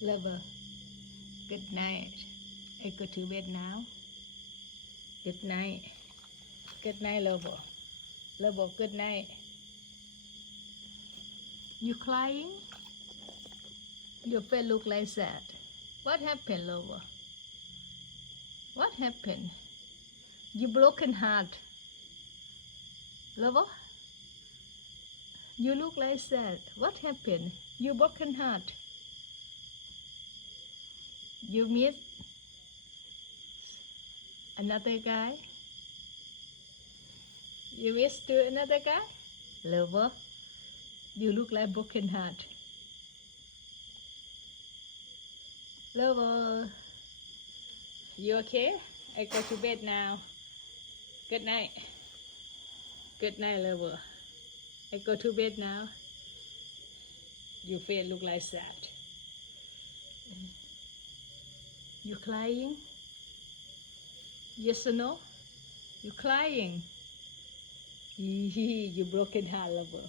Lover, good night. I go to bed now. Good night. Good night, Lover. Lover, good night. You crying? Your face look like sad. What happened, Lover? What happened? You broken heart. Lover? You look like sad. What happened? You broken heart. You miss another guy? You miss to another guy? Lover, you look like broken heart. Lover, you okay? I go to bed now. Good night. Good night, Lover. I go to bed now. Your face look like sad. You crying? Yes or no? You crying? You broken heart, Lover.